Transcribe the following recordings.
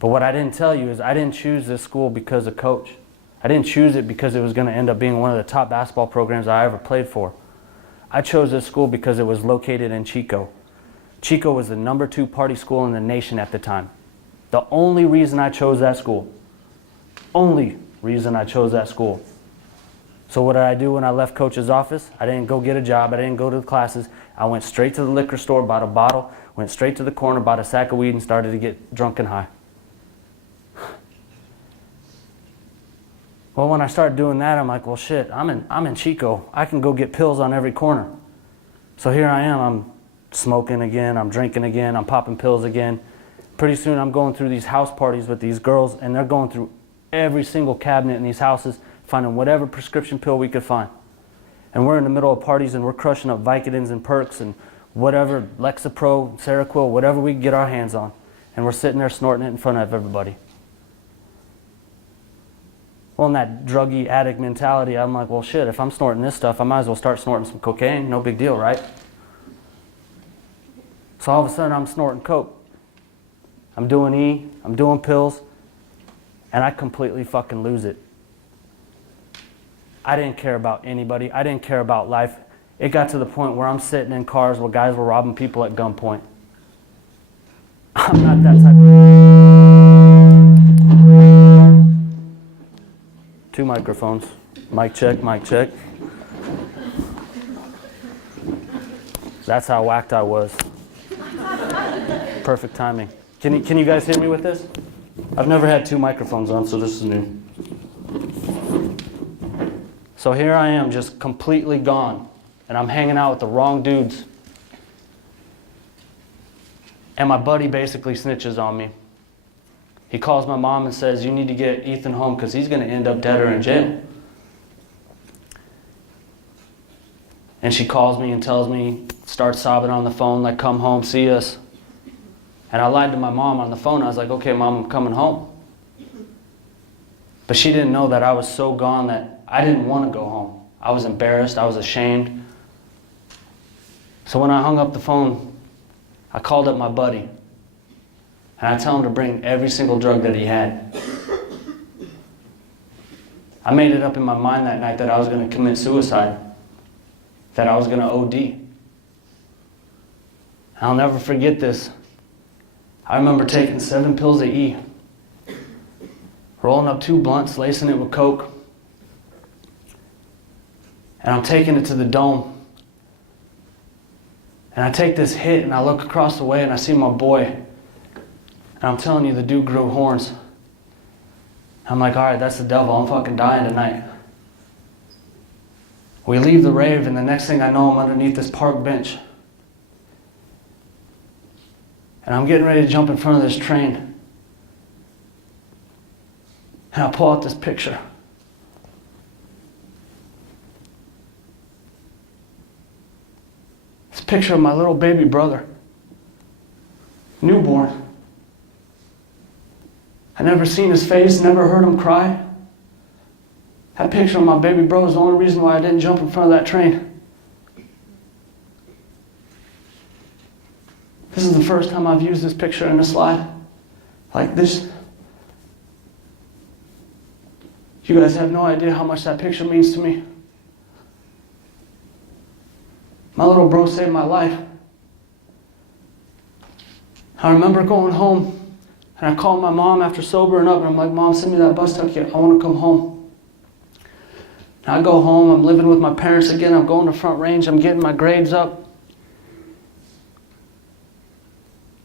But what I didn't tell you is I didn't choose this school because of coach. I didn't choose it because it was going to end up being one of the top basketball programs I ever played for. I chose this school because it was located in Chico. Chico was the #2 party school in the nation at the time. The only reason I chose that school. Only reason I chose that school. So what did I do when I left coach's office? I didn't go get a job. I didn't go to the classes. I went straight to the liquor store, bought a bottle, went straight to the corner, bought a sack of weed, and started to get drunk and high. Well, when I started doing that, I'm like, well, shit, I'm in Chico. I can go get pills on every corner. So here I am. I'm smoking again. I'm drinking again. I'm popping pills again. Pretty soon I'm going through these house parties with these girls, and they're going through every single cabinet in these houses, finding whatever prescription pill we could find. And we're in the middle of parties, and we're crushing up Vicodins and Perks and whatever, Lexapro, Seroquel, whatever we can get our hands on. And we're sitting there snorting it in front of everybody. Well, in that druggy addict mentality, I'm like, well, shit, if I'm snorting this stuff, I might as well start snorting some cocaine. No big deal, right? So all of a sudden, I'm snorting coke. I'm doing E, I'm doing pills, and I completely fucking lose it. I didn't care about anybody. I didn't care about life. It got to the point where I'm sitting in cars where guys were robbing people at gunpoint. I'm not that type of... 2 microphones. Mic check, mic check. That's how whacked I was. Perfect timing. Can you guys hear me with this? I've never had 2 microphones on, so this is new. So here I am, just completely gone, and I'm hanging out with the wrong dudes. And my buddy basically snitches on me. He calls my mom and says, you need to get Ethan home because he's going to end up dead or in jail. And she calls me and tells me, starts sobbing on the phone, like, come home, see us. And I lied to my mom on the phone. I was like, okay, Mom, I'm coming home. But she didn't know that I was so gone that I didn't want to go home. I was embarrassed. I was ashamed. So when I hung up the phone, I called up my buddy. And I tell him to bring every single drug that he had. I made it up in my mind that night that I was going to commit suicide. That I was going to OD. I'll never forget this. I remember taking 7 pills of E, rolling up 2 blunts, lacing it with coke, and I'm taking it to the dome. And I take this hit, and I look across the way, and I see my boy. And I'm telling you, the dude grew horns. I'm like, all right, that's the devil. I'm fucking dying tonight. We leave the rave, and the next thing I know, I'm underneath this park bench. And I'm getting ready to jump in front of this train. And I pull out this picture. This picture of my little baby brother. Newborn. I never seen his face, never heard him cry. That picture of my baby brother is the only reason why I didn't jump in front of that train. This is the first time I've used this picture in a slide. Like this. You guys have no idea how much that picture means to me. My little bro saved my life. I remember going home, and I called my mom after sobering up, and I'm like, Mom, send me that bus ticket. I want to come home. And I go home. I'm living with my parents again. I'm going to Front Range. I'm getting my grades up.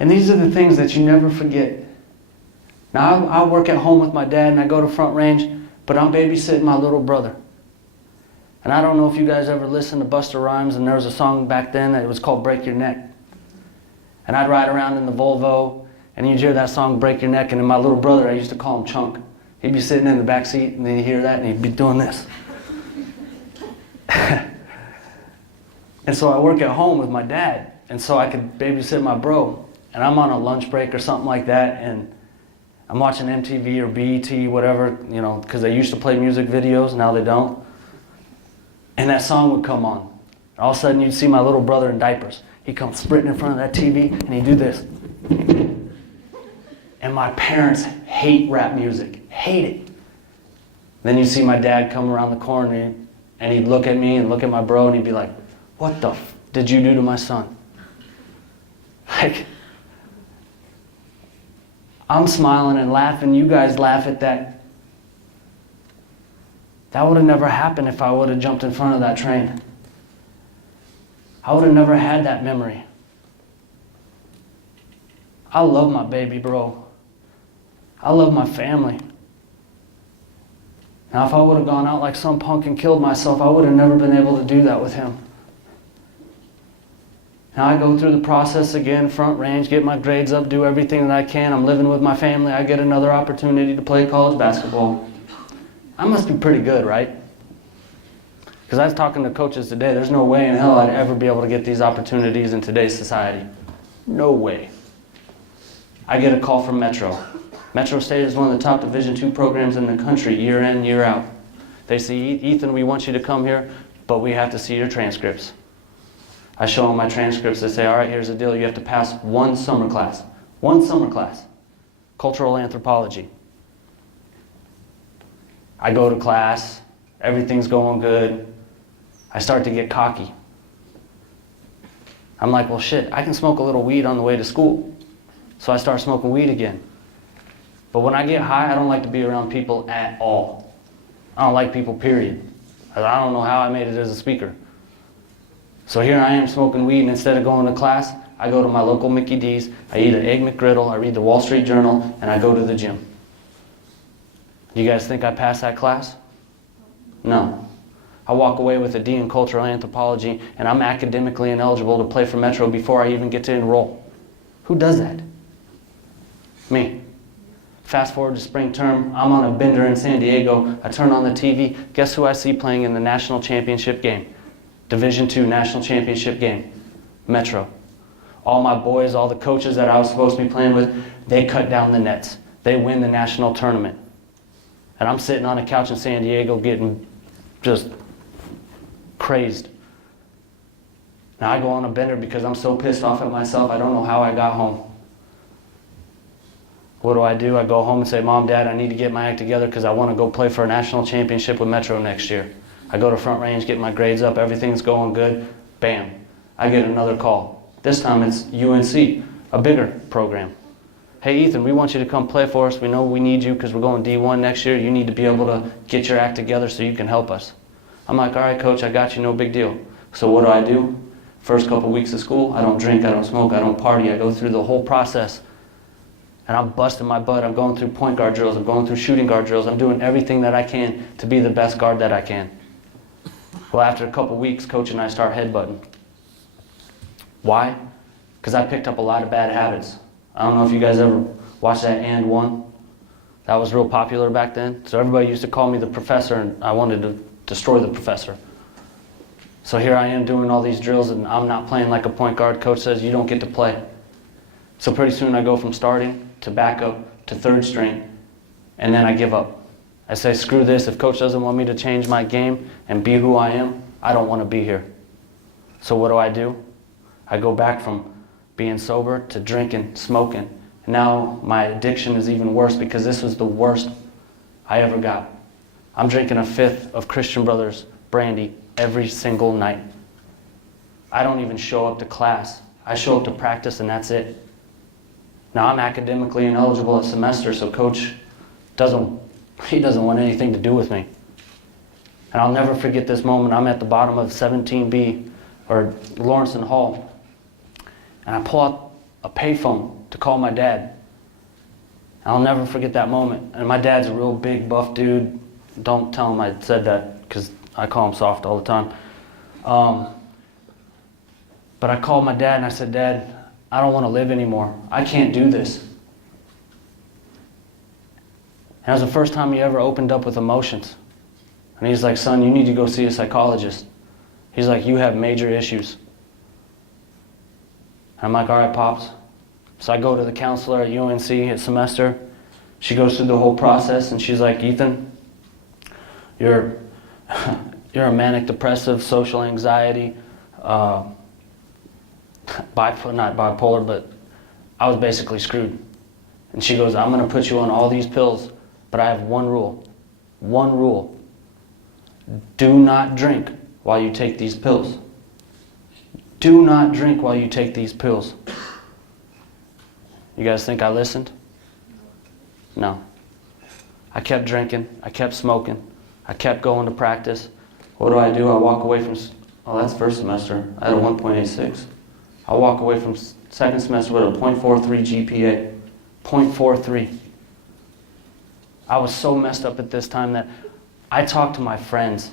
And these are the things that you never forget. Now, I work at home with my dad, and I go to Front Range, but I'm babysitting my little brother. And I don't know if you guys ever listened to Busta Rhymes, and there was a song back then that was called Break Your Neck. And I'd ride around in the Volvo, and you'd hear that song, Break Your Neck, and then my little brother, I used to call him Chunk. He'd be sitting in the back seat, and then you'd hear that, and he'd be doing this. And so I work at home with my dad, and so I could babysit my bro. And I'm on a lunch break or something like that, and I'm watching MTV or BET, whatever, you know, because they used to play music videos, now they don't. And that song would come on. All of a sudden, you'd see my little brother in diapers. He'd come sprinting in front of that TV, and he'd do this. And And my parents hate rap music, hate it. Then you see my dad come around the corner and he'd look at me and look at my bro and he'd be like, what the f did you do to my son? Like, I'm smiling and laughing, you guys laugh at that. That would have never happened if I would have jumped in front of that train. I would have never had that memory. I love my baby bro. I love my family. Now, if I would have gone out like some punk and killed myself, I would have never been able to do that with him. Now I go through the process again, Front Range, get my grades up, do everything that I can. I'm living with my family. I get another opportunity to play college basketball. I must be pretty good, right? Because I was talking to coaches today, there's no way in hell I'd ever be able to get these opportunities in today's society. No way. I get a call from Metro. Metro State is one of the top Division II programs in the country, year in, year out. They say, Ethan, we want you to come here, but we have to see your transcripts. I show them my transcripts. They say, all right, here's the deal. You have to pass one summer class. One summer class. Cultural anthropology. I go to class. Everything's going good. I start to get cocky. I'm like, well, shit, I can smoke a little weed on the way to school. So I start smoking weed again. But when I get high, I don't like to be around people at all. I don't like people, period. I don't know how I made it as a speaker. So here I am smoking weed, and instead of going to class, I go to my local Mickey D's, I eat an Egg McGriddle, I read the Wall Street Journal, and I go to the gym. You guys think I passed that class? No. I walk away with a D in cultural anthropology, and I'm academically ineligible to play for Metro before I even get to enroll. Who does that? Me. Fast forward to spring term, I'm on a bender in San Diego. I turn on the TV. Guess who I see playing in the national championship game? Division II national championship game. Metro. All my boys, all the coaches that I was supposed to be playing with, they cut down the nets. They win the national tournament. And I'm sitting on a couch in San Diego getting just crazed. Now I go on a bender because I'm so pissed off at myself, I don't know how I got home. What do? I go home and say, Mom, Dad, I need to get my act together because I want to go play for a national championship with Metro next year. I go to Front Range, get my grades up, everything's going good. Bam, I get another call. This time it's UNC, a bigger program. Hey, Ethan, we want you to come play for us. We know we need you because we're going D1 next year. You need to be able to get your act together so you can help us. I'm like, all right, Coach, I got you, no big deal. So what do? First couple weeks of school, I don't drink, I don't smoke, I don't party. I go through the whole process. And I'm busting my butt. I'm going through point guard drills. I'm going through shooting guard drills. I'm doing everything that I can to be the best guard that I can. Well, after a couple weeks, Coach and I start headbutting. Why? Because I picked up a lot of bad habits. I don't know if you guys ever watched that And One. That was real popular back then. So everybody used to call me the professor, and I wanted to destroy the professor. So here I am doing all these drills, and I'm not playing like a point guard. Coach says, you don't get to play. So pretty soon I go from starting to backup to third string, and then I give up. I say, screw this. If Coach doesn't want me to change my game and be who I am, I don't want to be here. So what do? I go back from being sober to drinking, smoking. And now my addiction is even worse because this was the worst I ever got. I'm drinking a fifth of Christian Brothers brandy every single night. I don't even show up to class. I show up to practice and that's it. Now I'm academically ineligible a semester, so Coach doesn't want anything to do with me. And I'll never forget this moment. I'm at the bottom of 17B, or Lawrence and Hall, and I pull out a payphone to call my dad. I'll never forget that moment. And my dad's a real big, buff dude. Don't tell him I said that, because I call him soft all the time. But I called my dad and I said, Dad, I don't want to live anymore. I can't do this. And it was the first time he ever opened up with emotions. And he's like, son, you need to go see a psychologist. He's like, you have major issues. And I'm like, all right, Pops. So I go to the counselor at UNC at semester. She goes through the whole process and she's like, Ethan, you're a manic depressive, social anxiety, not bipolar, but I was basically screwed. And she goes, I'm going to put you on all these pills, but I have one rule. One rule. Do not drink while you take these pills. Do not drink while you take these pills. You guys think I listened? No. I kept drinking. I kept smoking. I kept going to practice. What do? I walk away from, oh, that's first semester. I had a 1.86. I walk away from second semester with a 0.43 GPA. 0.43. I was so messed up at this time that I talked to my friends.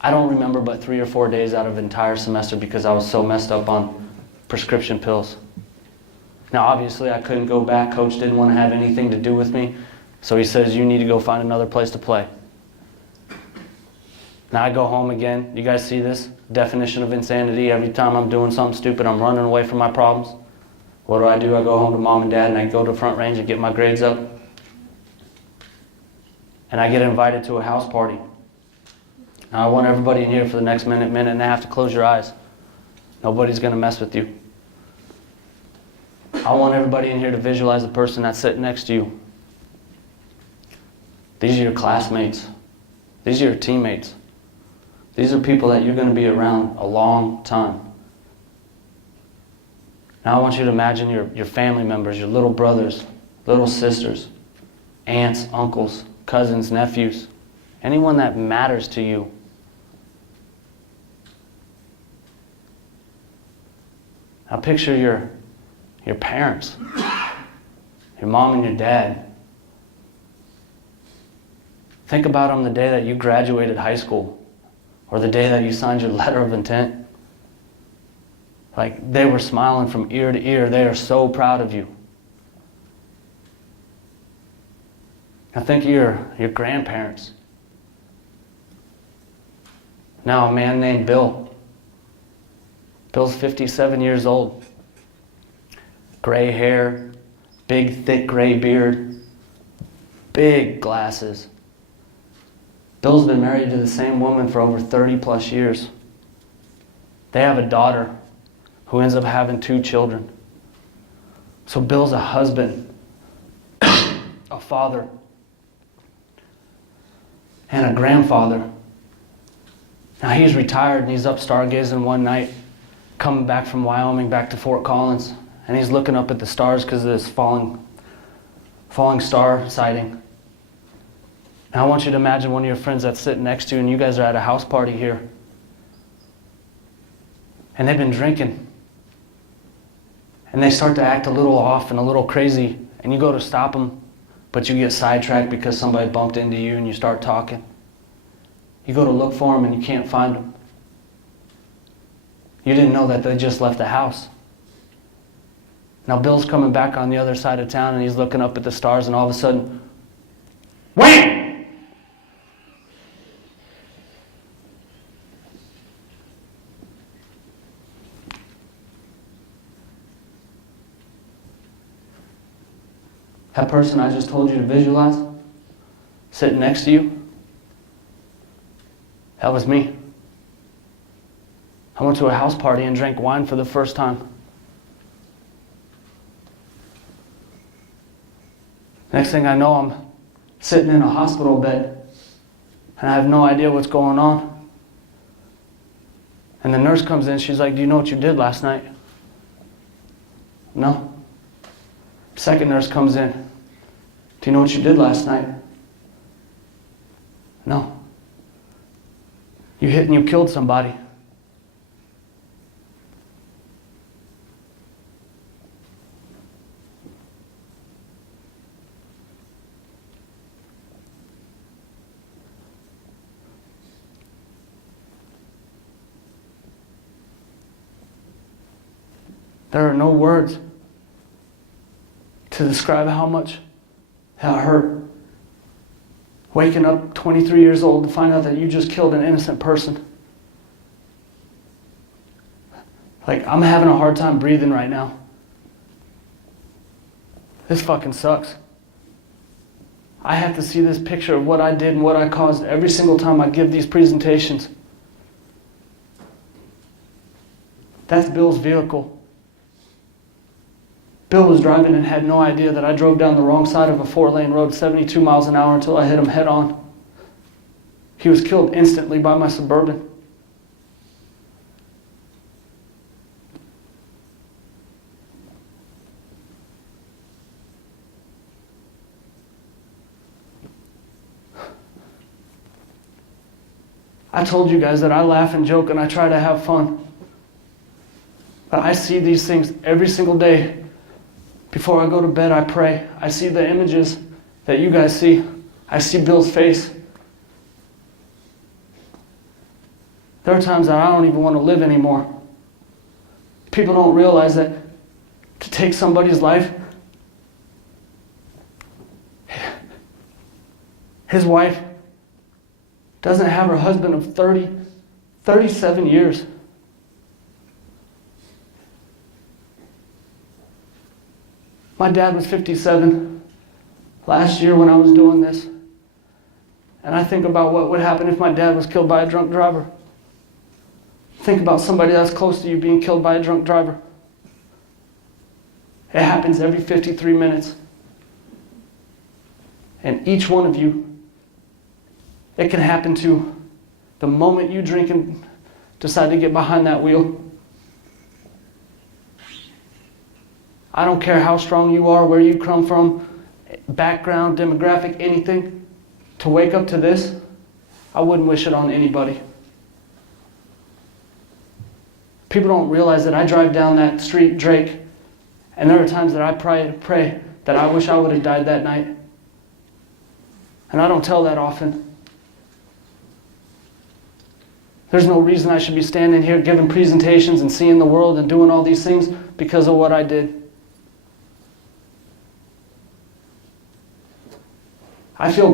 I don't remember but 3 or 4 days out of the entire semester because I was so messed up on prescription pills. Now obviously I couldn't go back. Coach didn't want to have anything to do with me. So he says, you need to go find another place to play. Now I go home again. You guys see this? Definition of insanity. Every time I'm doing something stupid, I'm running away from my problems. What do? I go home to mom and dad and I go to Front Range and get my grades up. And I get invited to a house party. Now I want everybody in here for the next minute and a half to close your eyes. Nobody's going to mess with you. I want everybody in here to visualize the person that's sitting next to you. These are your classmates. These are your teammates. These are people that you're going to be around a long time. Now I want you to imagine your family members, your little brothers, little sisters, aunts, uncles, cousins, nephews, anyone that matters to you. Now picture your parents, your mom and your dad. Think about them the day that you graduated high school or the day that you signed your letter of intent. Like they were smiling from ear to ear. They are so proud of you. Now think of your grandparents. Now a man named Bill. Bill's 57 years old. Gray hair, big thick gray beard, big glasses. Bill's been married to the same woman for over 30 plus years. They have a daughter who ends up having 2 children. So Bill's a husband, a father, and a grandfather. Now he's retired and he's up stargazing one night, coming back from Wyoming back to Fort Collins, and he's looking up at the stars because of this falling star sighting. Now I want you to imagine one of your friends that's sitting next to you and you guys are at a house party here. And they've been drinking. And they start to act a little off and a little crazy. And you go to stop them, but you get sidetracked because somebody bumped into you and you start talking. You go to look for them and you can't find them. You didn't know that they just left the house. Now Bill's coming back on the other side of town and he's looking up at the stars and all of a sudden, wham! That person I just told you to visualize, sitting next to you, that was me. I went to a house party and drank wine for the first time. Next thing I know, I'm sitting in a hospital bed and I have no idea what's going on. And the nurse comes in, she's like, do you know what you did last night? No. Second nurse comes in. Do you know what you did last night? No. You hit and you killed somebody. There are no words to describe how it hurt. Waking up 23 years old to find out that you just killed an innocent person. Like, I'm having a hard time breathing right now. This fucking sucks. I have to see this picture of what I did and what I caused every single time I give these presentations. That's Bill's vehicle. Bill was driving and had no idea that I drove down the wrong side of a 4-lane road 72 miles an hour until I hit him head on. He was killed instantly by my Suburban. I told you guys that I laugh and joke and I try to have fun. But I see these things every single day. Before I go to bed, I pray. I see the images that you guys see. I see Bill's face. There are times that I don't even want to live anymore. People don't realize that to take somebody's life, his wife doesn't have her husband of 37 years. My dad was 57 last year when I was doing this. And I think about what would happen if my dad was killed by a drunk driver. Think about somebody that's close to you being killed by a drunk driver. It happens every 53 minutes. And each one of you, it can happen to the moment you drink and decide to get behind that wheel. I don't care how strong you are, where you come from, background, demographic, anything. To wake up to this, I wouldn't wish it on anybody. People don't realize that I drive down that street, Drake, and there are times that I pray that I wish I would have died that night. And I don't tell that often. There's no reason I should be standing here giving presentations and seeing the world and doing all these things because of what I did. I feel